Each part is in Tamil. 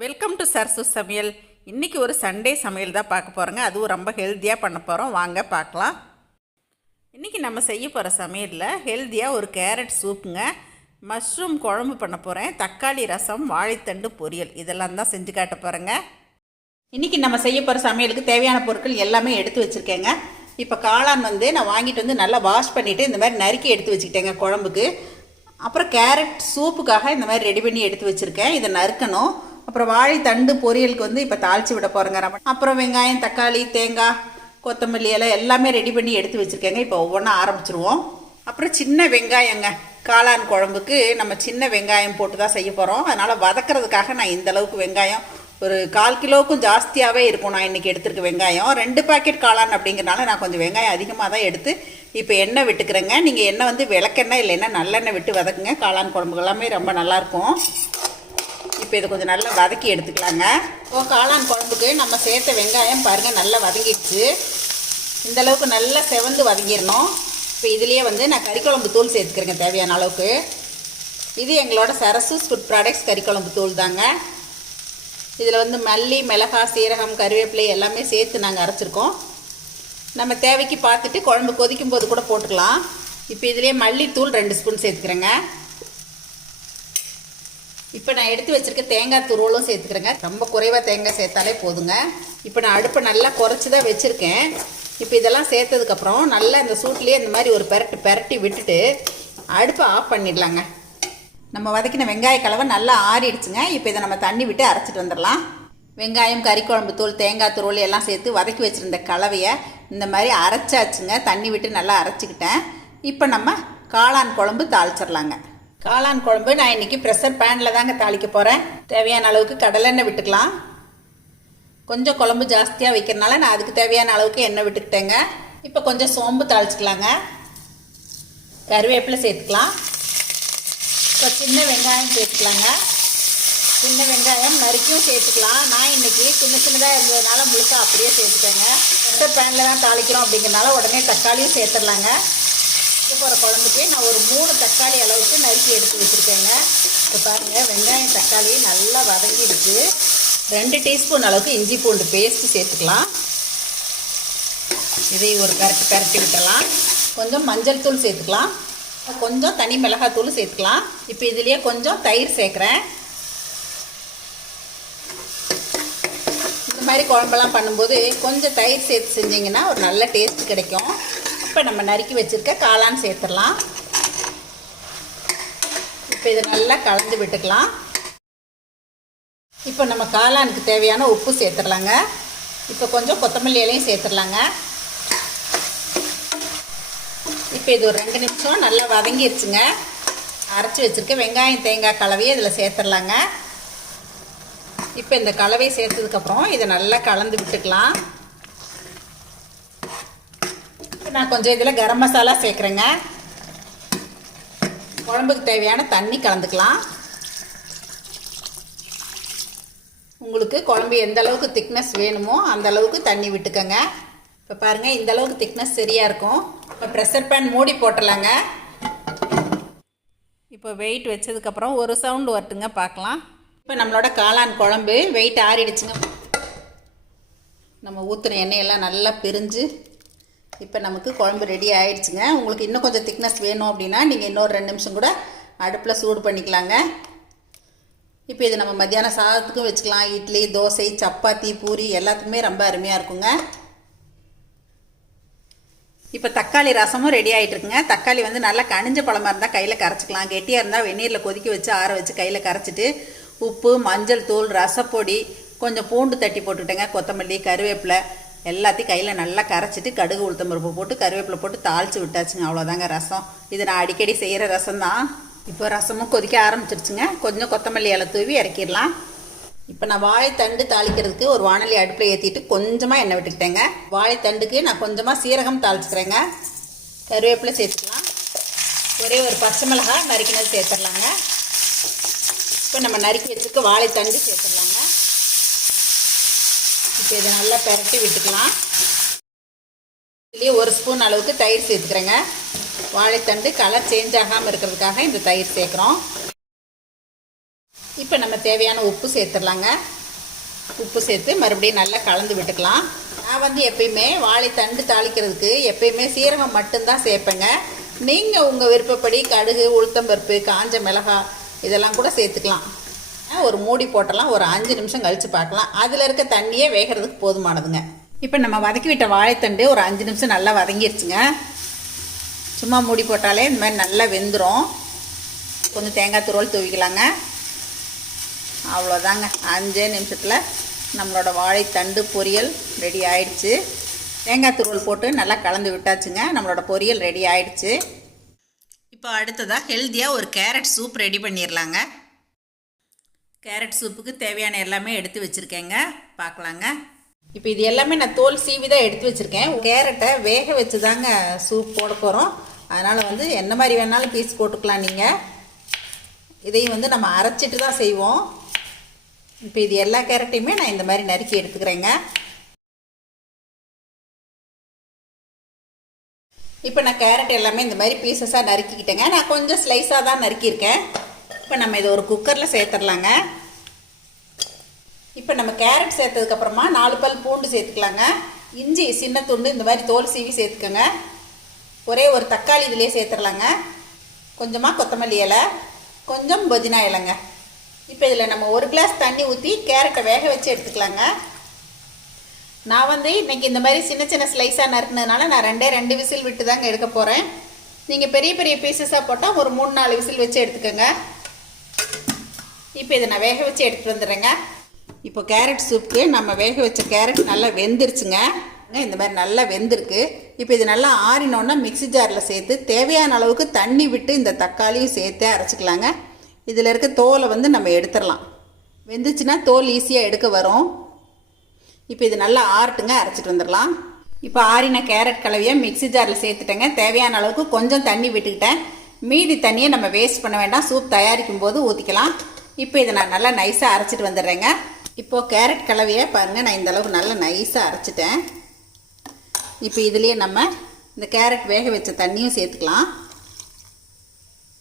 வெல்கம் டு சரசு சமையல் இன்றைக்கி ஒரு சண்டே சமையல் தான் பார்க்க போகிறோங்க அதுவும் ரொம்ப ஹெல்த்தியாக பண்ண போகிறோம் வாங்க பார்க்கலாம். இன்றைக்கி நம்ம செய்ய போகிற சமையலில் ஹெல்த்தியாக ஒரு கேரட் சூப்புங்க மஷ்ரூம் குழம்பு பண்ண போகிறேன் தக்காளி ரசம் வாழைத்தண்டு பொரியல். இதெல்லாம் தான் செஞ்சு காட்ட போகிறேங்க இன்றைக்கி நம்ம செய்ய போகிற சமையலுக்கு தேவையான பொருட்கள் எல்லாமே எடுத்து வச்சுருக்கேங்க. இப்போ காளான் வந்து நான் வாங்கிட்டு வந்து நல்லா வாஷ் பண்ணிவிட்டு இந்த மாதிரி நறுக்கி எடுத்து வச்சுக்கிட்டேங்க குழம்புக்கு. அப்புறம் கேரட் சூப்புக்காக இந்த மாதிரி ரெடி பண்ணி எடுத்து வச்சுருக்கேன். இதை நறுக்கணும். அப்புறம் வாழைத்தண்டு பொரியலுக்கு வந்து இப்போ தாளித்து விட போகிறேங்க அப்புறம் வெங்காயம் தக்காளி தேங்காய் கொத்தமல்லி எல்லாம் எல்லாமே ரெடி பண்ணி எடுத்து வச்சுருக்கேங்க. இப்போ ஒவ்வொன்றா ஆரம்பிச்சிருவோம். அப்புறம் சின்ன வெங்காயங்க. காளான் குழம்புக்கு நம்ம சின்ன வெங்காயம் போட்டு தான் செய்ய போகிறோம் அதனால் வதக்கிறதுக்காக நான் இந்த அளவுக்கு வெங்காயம் ஒரு கால் கிலோவுக்கும் ஜாஸ்தியாகவே இருக்கும் நான் இன்றைக்கி எடுத்துருக்க வெங்காயம். ரெண்டு பாக்கெட் காளான் அப்படிங்கிறனால நான் கொஞ்சம் வெங்காயம் அதிகமாக தான் எடுத்து இப்போ எண்ணெய் விட்டுக்கிறேங்க. நீங்கள் எண்ணெய் வந்து விளக்கெண்ணெய் இல்லைன்னா நல்லெண்ணெய் விட்டு வதக்குங்க. காளான் குழம்புக்கு எல்லாமே ரொம்ப நல்லாயிருக்கும் இப்போ இதை கொஞ்சம் நல்லா வதக்கி எடுத்துக்கலாங்க. இப்போ காளான் குழம்புக்கு நம்ம சேர்த்த வெங்காயம் பாருங்கள் நல்லா வதங்கிடுச்சு. இந்த அளவுக்கு நல்லா செவந்து வதங்கிடணும். இப்போ இதுலேயே வந்து நான் கறிக்குழம்பு தூள் சேர்த்துக்கிறேங்க தேவையான அளவுக்கு. இது எங்களோட சரசூஸ் ஃபுட் ப்ராடக்ட்ஸ் கறிக்குழம்பு தூள் தாங்க. இதில் வந்து மல்லி மிளகா சீரகம் கருவேப்பிலை எல்லாமே சேர்த்து நாங்கள் அரைச்சிருக்கோம். நம்ம தேவைக்கு பார்த்துட்டு குழம்பு கொதிக்கும் போது கூட போட்டுக்கலாம். இப்போ இதுலேயே மல்லித்தூள் ரெண்டு ஸ்பூன் சேர்த்துக்கிறேங்க. இப்போ நான் எடுத்து வச்சுருக்க தேங்காய் துருவலும் சேர்த்துக்கிறேங்க. ரொம்ப குறைவாக தேங்காய் சேர்த்தாலே போதுங்க. இப்போ நான் அடுப்பை நல்லா குறைச்சி தான் வச்சுருக்கேன். இப்போ இதெல்லாம் சேர்த்ததுக்கப்புறம் நல்லா இந்த சூட்லேயே இந்த மாதிரி ஒரு பெரட்டு பெரட்டி விட்டுட்டு அடுப்பை ஆஃப் பண்ணிடலாங்க. நம்ம வதக்கின வெங்காய கலவை நல்லா ஆறிடுச்சுங்க. இப்போ இதை நம்ம தண்ணி விட்டு அரைச்சிட்டு வந்துடலாம். வெங்காயம் கறி குழம்பு தூள் தேங்காய் துருவல் எல்லாம் சேர்த்து வதக்கி வச்சுருந்த கலவையை இந்த மாதிரி அரைச்சாச்சுங்க. தண்ணி விட்டு நல்லா அரைச்சிக்கிட்டேன். இப்போ நம்ம காளான் குழம்பு தாளிச்சிடலாங்க. காளான் குழம்பு நான் இன்றைக்கி ப்ரெஷர் பேனில் தாங்க தாளிக்க போகிறேன் தேவையான அளவுக்கு கடலெண்ணெய் விட்டுக்கலாம். கொஞ்சம் குழம்பு ஜாஸ்தியாக வைக்கிறனால நான் அதுக்கு தேவையான அளவுக்கு எண்ணெய் விட்டுக்கிட்டேங்க. இப்போ கொஞ்சம் சோம்பு தாளிச்சிக்கலாங்க. கருவேப்பிலை சேர்த்துக்கலாம். இப்போ சின்ன வெங்காயம் சேர்த்துக்கலாங்க. சின்ன வெங்காயம் நறுக்கியும் சேர்த்துக்கலாம். நான் இன்றைக்கி சின்ன சின்னதாக இருந்ததுனால முழுக்க அப்படியே சேர்த்துட்டேங்க. ப்ரெஷர் பேனில் தான் தாளிக்கிறோம் அப்படிங்கிறனால உடனே தக்காளியும் சேர்த்துடலாங்க. போகிற குழம்புக்கு நான் ஒரு மூணு தக்காளி அளவுக்கு நறுக்கி எடுத்து வச்சுருக்கேங்க. இப்போ பாருங்கள் வெங்காயம் தக்காளி நல்லா வதங்கிடுச்சு. ரெண்டு டீஸ்பூன் அளவுக்கு இஞ்சி பூண்டு பேஸ்ட்டு சேர்த்துக்கலாம். இதை ஒரு பரட்டி பரட்டி விட்டுறலாம். கொஞ்சம் மஞ்சள் தூள் சேர்த்துக்கலாம். கொஞ்சம் தனி மிளகாய் தூள் சேர்த்துக்கலாம். இப்போ இதுலேயே கொஞ்சம் தயிர் சேர்க்குறேன். இந்த மாதிரி குழம்பெல்லாம் பண்ணும்போது கொஞ்சம் தயிர் சேர்த்து செஞ்சிங்கன்னா ஒரு நல்ல டேஸ்ட் கிடைக்கும். இப்போ நம்ம நறுக்கி வச்சுருக்க காளான் சேர்த்துடலாம். இப்போ இதை நல்லா கலந்து விட்டுக்கலாம். இப்போ நம்ம காளானுக்கு தேவையான உப்பு சேர்த்துடலாங்க. இப்போ கொஞ்சம் கொத்தமல்லி இலையும் சேர்த்துடலாங்க. இப்போ இது ஒரு ரெண்டு நிமிஷம் நல்லா வதங்கிருச்சுங்க. அரைச்சி வச்சுருக்க வெங்காயம் தேங்காய் கலவையை இதில் சேர்த்துடலாங்க. இப்போ இந்த கலவையை சேர்த்ததுக்கப்புறம் இதை நல்லா கலந்து விட்டுக்கலாம். நான் கொஞ்சம் இதில் கரம் மசாலா சேர்க்குறேங்க. குழம்புக்கு தேவையான தண்ணி கலந்துக்கலாம். உங்களுக்கு குழம்பு எந்த அளவுக்கு திக்னஸ் வேணுமோ அந்த அளவுக்கு தண்ணி விட்டுக்கோங்க. இப்போ பாருங்கள் இந்த அளவுக்கு திக்னஸ் சரியாக இருக்கும். இப்போ ப்ரெஷர் பேன் மூடி போட்டலாங்க இப்போ வெயிட் வச்சதுக்கப்புறம் ஒரு சவுண்டு வரட்டுங்க பார்க்கலாம். இப்போ நம்மளோட காளான் குழம்பு வெயிட் ஆறிடுச்சுங்க. நம்ம ஊற்றுன எண்ணெயெல்லாம் நல்லா பிரிஞ்சு இப்போ நமக்கு குழம்பு ரெடி ஆயிடுச்சுங்க. உங்களுக்கு இன்னும் கொஞ்சம் திக்னஸ் வேணும் அப்படின்னா நீங்கள் இன்னொரு ரெண்டு நிமிஷம் கூட அடுப்பில் சூடு பண்ணிக்கலாங்க. இப்போ இது நம்ம மத்தியானம் சாதத்துக்கும் வச்சுக்கலாம். இட்லி தோசை சப்பாத்தி பூரி எல்லாத்துக்குமே ரொம்ப அருமையாக இருக்குங்க. இப்போ தக்காளி ரசமும் ரெடி ஆகிட்டு இருக்குங்க. தக்காளி வந்து நல்லா கனிஞ்ச பழமாக இருந்தால் கையில் கரைச்சிக்கலாம். கெட்டியாக இருந்தால் வெந்நீரில் கொதிக்க வச்சு ஆற வச்சு கையில் கரைச்சிட்டு உப்பு மஞ்சள் தூள் ரசப்பொடி கொஞ்சம் பூண்டு தட்டி போட்டுட்டேங்க. கொத்தமல்லி கருவேப்பிலை எல்லாத்தையும் கையில் நல்லா கரைச்சிட்டு கடுகு உளுத்தம் பருப்பு போட்டு கருவேப்பிலை போட்டு தாளித்து விட்டாச்சுங்க. அவ்வளோதாங்க ரசம். இது நான் அடிக்கடி செய்கிற ரசம் தான் இப்போ ரசமும் கொதிக்க ஆரம்பிச்சிருச்சுங்க. கொஞ்சம் கொத்தமல்லி இலை தூவி இறக்கிடலாம். இப்போ நான் வாழைத்தண்டு தாளிக்கிறதுக்கு ஒரு வானொலி அடுப்பில் ஏற்றிட்டு கொஞ்சமாக எண்ணெய் விட்டுக்கிட்டேங்க. வாழைத்தண்டுக்கு நான் கொஞ்சமாக சீரகம் தாளிச்சுக்கிறேங்க. கருவேப்பிலை சேர்த்துக்கலாம். ஒரே ஒரு பச்சை மிளகாய் நறுக்கினது சேர்த்துடலாங்க. இப்போ நம்ம நறுக்கி வச்சுருக்க வாழைத்தண்டு சேர்த்துடலாங்க. இப்போ இதை நல்லா பிரட்டி விட்டுக்கலாம். இதுலேயே ஒரு ஸ்பூன் அளவுக்கு தயிர் சேர்த்துக்கிறேங்க. வாழைத்தண்டு கலர் சேஞ்ச் ஆகாமல் இருக்கிறதுக்காக இந்த தயிர் சேர்க்குறோம். இப்போ நம்ம தேவையான உப்பு சேர்த்துடலாங்க. உப்பு சேர்த்து மறுபடியும் நல்லா கலந்து விட்டுக்கலாம். நான் வந்து எப்பயுமே வாழைத்தண்டு தாளிக்கிறதுக்கு எப்பயுமே சீரகம் மட்டும்தான் சேர்ப்பேங்க. நீங்கள் உங்கள் விருப்பப்படி கடுகு உளுத்தம்பருப்பு காஞ்ச மிளகாய் இதெல்லாம் கூட சேர்த்துக்கலாம். ஒரு மூடி போட்டலாம் ஒரு அஞ்சு நிமிஷம் கழித்து பார்க்கலாம். அதில் இருக்க தண்ணியே வேகிறதுக்கு போதுமானதுங்க. இப்போ நம்ம வதக்கி விட்ட வாழைத்தண்டு ஒரு அஞ்சு நிமிஷம் நல்லா வதங்கிடுச்சுங்க சும்மா மூடி போட்டாலே இந்த மாதிரி நல்லா வெந்துடும் கொஞ்சம் தேங்காய் துருவல் தூவிக்கலாங்க. அவ்வளோதாங்க. அஞ்சே நிமிஷத்தில் நம்மளோட வாழைத்தண்டு பொரியல் ரெடி ஆயிடுச்சு. தேங்காய் துருவல் போட்டு நல்லா கலந்து விட்டாச்சுங்க. நம்மளோட பொரியல் ரெடி ஆயிடுச்சு. இப்போ அடுத்ததாக ஹெல்த்தியாக ஒரு கேரட் சூப் ரெடி பண்ணிடலாங்க கேரட் சூப்புக்கு தேவையான எல்லாமே எடுத்து வச்சுருக்கேங்க. பார்க்கலாங்க. இப்போ இது எல்லாமே நான் தோல் சீவி தான் எடுத்து வச்சுருக்கேன். கேரட்டை வேக வச்சு தாங்க சூப் போட போகிறோம் அதனால் வந்து என்ன மாதிரி வேணாலும் பீஸ் போட்டுக்கலாம் நீங்கள் இதையும் வந்து நம்ம அரைச்சிட்டு தான் செய்வோம். இப்போ இது எல்லா கேரட்டையுமே நான் இந்த மாதிரி நறுக்கி எடுத்துக்கிறேங்க. இப்போ நான் கேரட் எல்லாமே இந்த மாதிரி பீசஸாக நறுக்கிக்கிட்டேங்க. நான் கொஞ்சம் ஸ்லைஸாக தான் நறுக்கியிருக்கேன். இப்போ நம்ம இதை ஒரு குக்கரில் சேர்த்துடலாங்க. இப்போ நம்ம கேரட் சேர்த்ததுக்கப்புறமா நாலு பல் பூண்டு சேர்த்துக்கலாங்க. இஞ்சி சின்ன துண்டு இந்த மாதிரி தோல் சீவி சேர்த்துக்கோங்க. ஒரே ஒரு தக்காளி இதிலே சேர்த்துடலாங்க. கொஞ்சமாக கொத்தமல்லி இலை கொஞ்சம் புதினா இலைங்க. இப்போ இதில் நம்ம ஒரு கிளாஸ் தண்ணி ஊற்றி கேரட்டை வேக வச்சு எடுத்துக்கலாங்க. நான் வந்து இன்றைக்கி இந்த மாதிரி சின்ன சின்ன ஸ்லைஸாக நறுக்குனதுனால நான் ரெண்டே ரெண்டு விசில் விட்டு தாங்க எடுக்க போகிறேன் நீங்கள் பெரிய பெரிய பீசஸாக போட்டால் ஒரு மூணு நாலு விசில் வச்சு எடுத்துக்கோங்க. இப்போ இதை நான் வேக வச்சு எடுத்துகிட்டு வந்துடுறேங்க. இப்போ கேரட் சூப்புக்கு நம்ம வேக வச்ச கேரட் நல்லா வெந்துருச்சுங்க. இந்த மாதிரி நல்லா வெந்திருக்கு. இப்போ இது நல்லா ஆறினோன்னா மிக்ஸி ஜாரில் சேர்த்து தேவையான அளவுக்கு தண்ணி விட்டு இந்த தக்காளியும் சேர்த்தே அரைச்சிக்கலாங்க. இதில் இருக்க தோலை வந்து நம்ம எடுத்துடலாம். வெந்துச்சுன்னா தோல் ஈஸியாக எடுக்க வரும். இப்போ இது நல்லா ஆறட்டுங்க அரைச்சிட்டு வந்துடலாம். இப்போ ஆறின கேரட் கலவையை மிக்ஸி ஜாரில் சேர்த்துட்டேங்க. தேவையான அளவுக்கு கொஞ்சம் தண்ணி விட்டுக்கிட்டேன். மீதி தண்ணியை நம்ம வேஸ்ட் பண்ண வேண்டாம். சூப் தயாரிக்கும் போது ஊற்றிக்கலாம் இப்போ இதை நான் நல்லா நைஸாக அரைச்சிட்டு வந்துடுறேங்க. இப்போது கேரட் கலவையை பாருங்கள் நான் இந்த அளவுக்கு நல்லா நைஸாக அரைச்சிட்டேன். இப்போ இதுலேயே நம்ம இந்த கேரட் வேக வச்ச தண்ணியும் சேர்த்துக்கலாம்.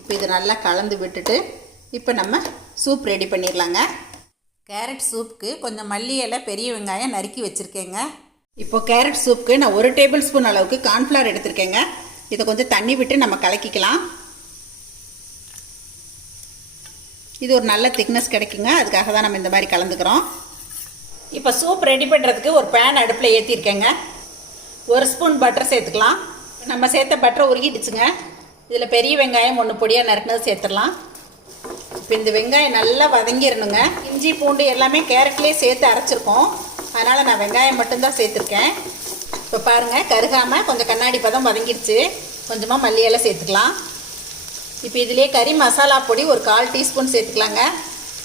இப்போ இதை நல்லா கலந்து விட்டுட்டு இப்போ நம்ம சூப் ரெடி பண்ணிடலாங்க. கேரட் சூப்புக்கு கொஞ்சம் மல்லி இலை பெரிய வெங்காயம் நறுக்கி வச்சுருக்கேங்க. இப்போ கேரட் சூப்புக்கு நான் ஒரு டேபிள் ஸ்பூன் அளவுக்கு கார்ன்ஃப்ளவர் எடுத்திருக்கேங்க. இதை கொஞ்சம் தண்ணி விட்டு நம்ம கலக்கிக்கலாம். இது ஒரு நல்ல திக்னஸ் கிடைக்குங்க. அதுக்காக தான் நம்ம இந்த மாதிரி கலந்துக்கிறோம். இப்போ சூப் ரெடி பண்ணுறதுக்கு ஒரு பேன் அடுப்பில் ஏற்றிருக்கேங்க ஒரு ஸ்பூன் பட்டர் சேர்த்துக்கலாம். நம்ம சேர்த்த பட்டரை உருகிடுச்சுங்க. இதில் பெரிய வெங்காயம் ஒன்று பொடியாக நறுக்கினது சேர்த்துடலாம். இப்போ இந்த வெங்காயம் நல்லா வதங்கிடணுங்க. இஞ்சி பூண்டு எல்லாமே கேரட்லேயே சேர்த்து அரைச்சிருக்கோம். அதனால் நான் வெங்காயம் மட்டும்தான் சேர்த்துருக்கேன். இப்போ பாருங்கள் கருகாமல் கொஞ்சம் கண்ணாடி பதம் வதங்கிடுச்சு. கொஞ்சமாக மல்லியெல்லாம் சேர்த்துக்கலாம். இப்போ இதிலே கறி மசாலா பொடி ஒரு கால் டீஸ்பூன் சேர்த்துக்கலாங்க.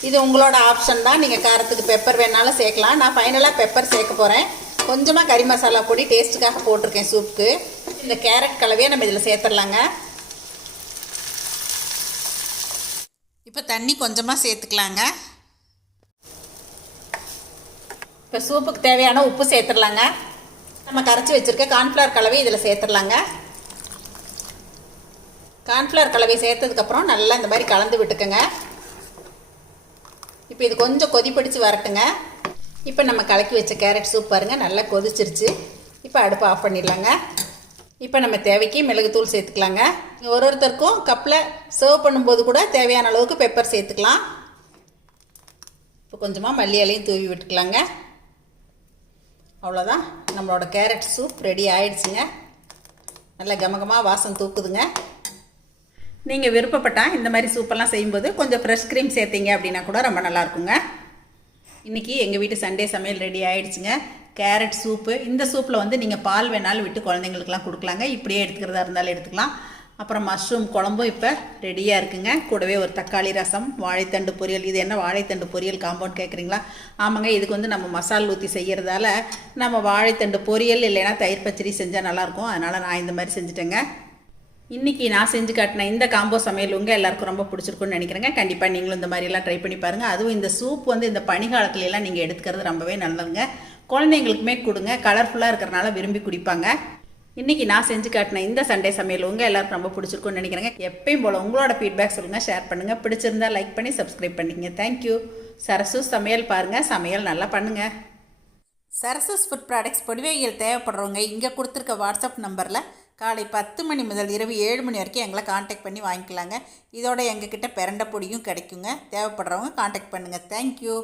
இது உங்களோட ஆப்ஷன் தான். நீங்கள் காரத்துக்கு பெப்பர் வேணாலும் சேர்க்கலாம். நான் ஃபைனலாக பெப்பர் சேர்க்க போகிறேன் கொஞ்சமாக கறி மசாலா பொடி டேஸ்ட்டுக்காக போட்டிருக்கேன் சூப்புக்கு இந்த கேரட் கலவையை நம்ம இதில் சேர்த்துடலாங்க. இப்போ தண்ணி கொஞ்சமாக சேர்த்துக்கலாங்க. இப்போ சூப்புக்கு தேவையான உப்பு சேர்த்துடலாங்க. நம்ம கரைச்சி வச்சுருக்க கார்ன்ஃப்ளவர் கலவை இதில் சேர்த்துடலாங்க. கார்ன்ஃப்ளவர் கலவை சேர்த்ததுக்கப்புறம் நல்லா இந்த மாதிரி கலந்து விட்டுக்கோங்க. இப்போ இது கொஞ்சம் கொதிப்பிடிச்சு வரட்டுங்க. இப்போ நம்ம கலக்கி வச்ச கேரட் சூப் பாருங்கள் நல்லா கொதிச்சிருச்சு. இப்போ அடுப்பு ஆஃப் பண்ணிடலாங்க. இப்போ நம்ம தேவைக்கு மிளகுத்தூள் சேர்த்துக்கலாங்க. ஒரு ஒருத்தருக்கும் கப்பில் சர்வ் பண்ணும்போது கூட தேவையான அளவுக்கு பெப்பர் சேர்த்துக்கலாம். இப்போ கொஞ்சமாக மல்லி இலையும் தூவி விட்டுக்கலாங்க. அவ்வளோதான் நம்மளோட கேரட் சூப் ரெடி ஆயிடுச்சுங்க. நல்லா கமகமாக வாசம் தூக்குதுங்க. நீங்கள் விருப்பப்பட்டால் இந்த மாதிரி சூப்பெல்லாம் செய்யும்போது கொஞ்சம் ஃப்ரெஷ் க்ரீம் சேர்த்திங்க அப்படின்னா கூட ரொம்ப நல்லா இருக்குங்க. இன்றைக்கி எங்கள் வீட்டு சண்டே சமையல் ரெடி ஆகிடுச்சுங்க கேரட் சூப்பு இந்த சூப்பில் வந்து நீங்கள் பால் வேணாலும் விட்டு குழந்தைங்களுக்குலாம் கொடுக்கலாங்க. இப்படியே எடுத்துக்கிறதா இருந்தாலும் எடுத்துக்கலாம். அப்புறம் மஷ்ரூம் குழம்பும் இப்போ ரெடியாக இருக்குங்க. கூடவே ஒரு தக்காளி ரசம் வாழைத்தண்டு பொரியல். இது என்ன வாழைத்தண்டு பொரியல் காம்பவுண்ட் கேட்குறீங்களா ஆமாங்க இதுக்கு வந்து நம்ம மசால் ஊற்றி செய்கிறதால நம்ம வாழைத்தண்டு பொரியல் இல்லைன்னா தயிர் பச்சடி செஞ்சால் நல்லாயிருக்கும் அதனால் நான் இந்த மாதிரி செஞ்சுட்டேங்க. இன்றைக்கி நான் செஞ்சு காட்டின இந்த காம்போ சமையல் உங்கள் எல்லாருக்கும் ரொம்ப பிடிச்சிருக்குன்னு நினைக்கிறேங்க. கண்டிப்பாக நீங்களும் இந்த மாதிரிலாம் ட்ரை பண்ணி பாருங்கள் அதுவும் இந்த சூப் வந்து இந்த பனிகாலத்துலலாம் நீங்கள் எடுத்துக்கிறது ரொம்பவே நல்லதுங்க. குழந்தைங்களுக்குமே கொடுங்க. கலர்ஃபுல்லாக இருக்கிறனால விரும்பி குடிப்பாங்க. இன்றைக்கி நான் செஞ்சு காட்டின இந்த சண்டே சமையல் உங்கள் எல்லாருக்கும் ரொம்ப பிடிச்சிருக்குன்னு நினைக்கிறேங்க. எப்பயும் போல் உங்களோட ஃபீட்பேக் சொல்லுங்கள் ஷேர் பண்ணுங்கள் பிடிச்சிருந்தா லைக் பண்ணி சப்ஸ்கிரைப் பண்ணிக்கங்க. தேங்க்யூ சரசு சமையல் பாருங்கள் சமையல் நல்லா பண்ணுங்கள் சரசஸ் ஃபுட் ப்ராடக்ட்ஸ் பொடிவைகள் தேவைப்படுறவங்க இங்கே கொடுத்துருக்க வாட்ஸ்அப் நம்பரில் காலை பத்து மணி முதல் இரவு ஏழு மணி வரைக்கும் எங்களை காண்டாக்ட் பண்ணி வாங்கிக்கலாங்க. இதோட எங்ககிட்ட பிரண்டை பொடியும் கிடைக்குங்க. தேவைப்படுறவங்க காண்டாக்ட் பண்ணுங்கள் தேங்க்யூ